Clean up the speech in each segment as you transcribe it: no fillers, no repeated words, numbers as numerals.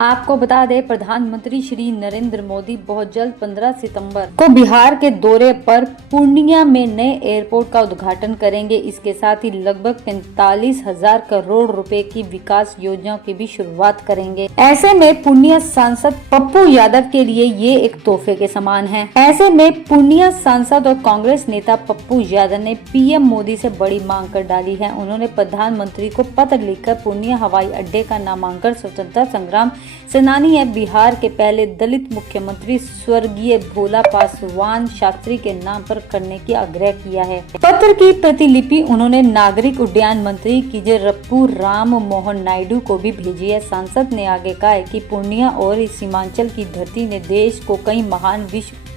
आपको बता दें, प्रधानमंत्री श्री नरेंद्र मोदी बहुत जल्द 15 सितंबर को बिहार के दौरे पर पूर्णिया में नए एयरपोर्ट का उद्घाटन करेंगे। इसके साथ ही लगभग 45,000 करोड़ रुपए की विकास योजनाओं की भी शुरुआत करेंगे। ऐसे में पूर्णिया सांसद पप्पू यादव के लिए ये एक तोहफे के समान है। ऐसे में पूर्णिया सांसद और कांग्रेस नेता पप्पू यादव ने पीएम मोदी से बड़ी मांग कर डाली है। उन्होंने प्रधानमंत्री को पत्र लिखकर पूर्णिया हवाई अड्डे का नामांकन स्वतंत्रता संग्राम सेनानी है बिहार के पहले दलित मुख्यमंत्री स्वर्गीय भोला पासवान शास्त्री के नाम पर करने की आग्रह किया है। पत्र की प्रतिलिपि उन्होंने नागरिक उड्डयन मंत्री किजरप्पू राम मोहन नायडू को भी भेजी है। सांसद ने आगे कहा है कि पूर्णिया और सीमांचल की धरती ने देश को कई महान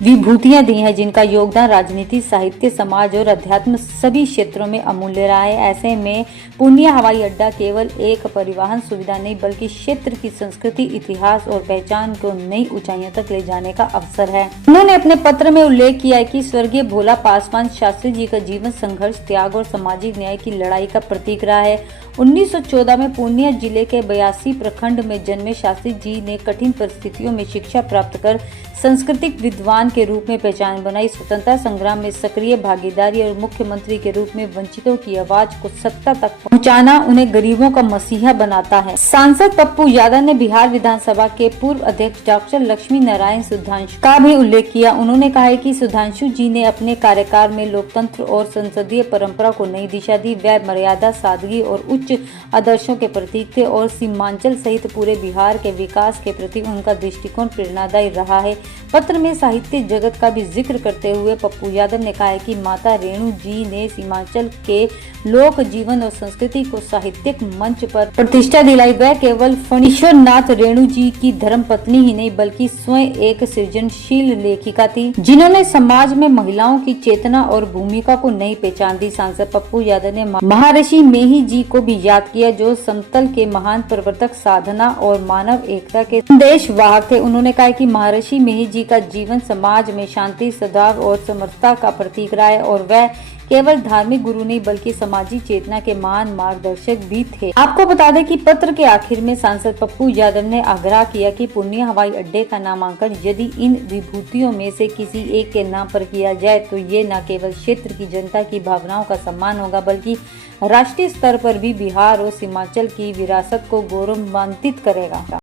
विभूतियां दी हैं, जिनका योगदान राजनीति, साहित्य, समाज और अध्यात्म सभी क्षेत्रों में अमूल्य रहा है। ऐसे में पूर्णिया हवाई अड्डा केवल एक परिवहन सुविधा नहीं बल्कि क्षेत्र की संस्कृति, इतिहास और पहचान को नई ऊंचाइयों तक ले जाने का अवसर है। उन्होंने अपने पत्र में उल्लेख किया है कि स्वर्गीय भोला पासवान शास्त्री जी का जीवन संघर्ष, त्याग और सामाजिक न्याय की लड़ाई का प्रतीक रहा है। 1914 में पूर्णिया जिले के 82 प्रखंड में जन्मे शास्त्री जी ने कठिन परिस्थितियों में शिक्षा प्राप्त कर सांस्कृतिक विद्वान के रूप में पहचान बनाई। स्वतंत्रता संग्राम में सक्रिय भागीदारी और मुख्यमंत्री के रूप में वंचितों की आवाज को सत्ता तक पहुंचाना उन्हें गरीबों का मसीहा बनाता है। सांसद पप्पू यादव ने बिहार विधानसभा के पूर्व अध्यक्ष डॉक्टर लक्ष्मी नारायण सुधांशु का भी उल्लेख किया। उन्होंने कहा है कि सुधांशु जी ने अपने कार्यकाल में लोकतंत्र और संसदीय परंपरा को नई दिशा दी। वह मर्यादा, सादगी और उच्च आदर्शों के प्रतीक थे और सीमांचल सहित पूरे बिहार के विकास के प्रति उनका दृष्टिकोण प्रेरणादायी रहा है। पत्र में साहित्य जगत का भी जिक्र करते हुए पप्पू यादव ने कहा है कि माता रेणु जी ने सीमांचल के लोक जीवन और संस्कृति को साहित्यिक मंच पर प्रतिष्ठा दिलाई। वह केवल फणीश्वर नाथ रेणु जी की धर्म पत्नी ही नहीं बल्कि स्वयं एक सृजनशील लेखिका थी, जिन्होंने समाज में महिलाओं की चेतना और भूमिका को नई पहचान दी। सांसद पप्पू यादव ने महर्षि मेही जी को भी याद किया, जो समतल के महान प्रवर्तक, साधना और मानव एकता के संदेश वाहक थे। उन्होंने कहा कि महर्षि मेही जी का जीवन समाज में शांति, सद्भाव और समरसता का प्रतीक रहा है और वह केवल धार्मिक गुरु नहीं बल्कि सामाजिक चेतना के महान मार्गदर्शक भी थे। आपको बता दें कि पत्र के आखिर में सांसद पप्पू यादव ने आग्रह किया कि पूर्णिया हवाई अड्डे का नामांकन यदि इन विभूतियों में से किसी एक के नाम पर किया जाए तो ये न केवल क्षेत्र की जनता की भावनाओं का सम्मान होगा बल्कि राष्ट्रीय स्तर पर भी बिहार और सीमांचल की विरासत को गौरवान्वित करेगा।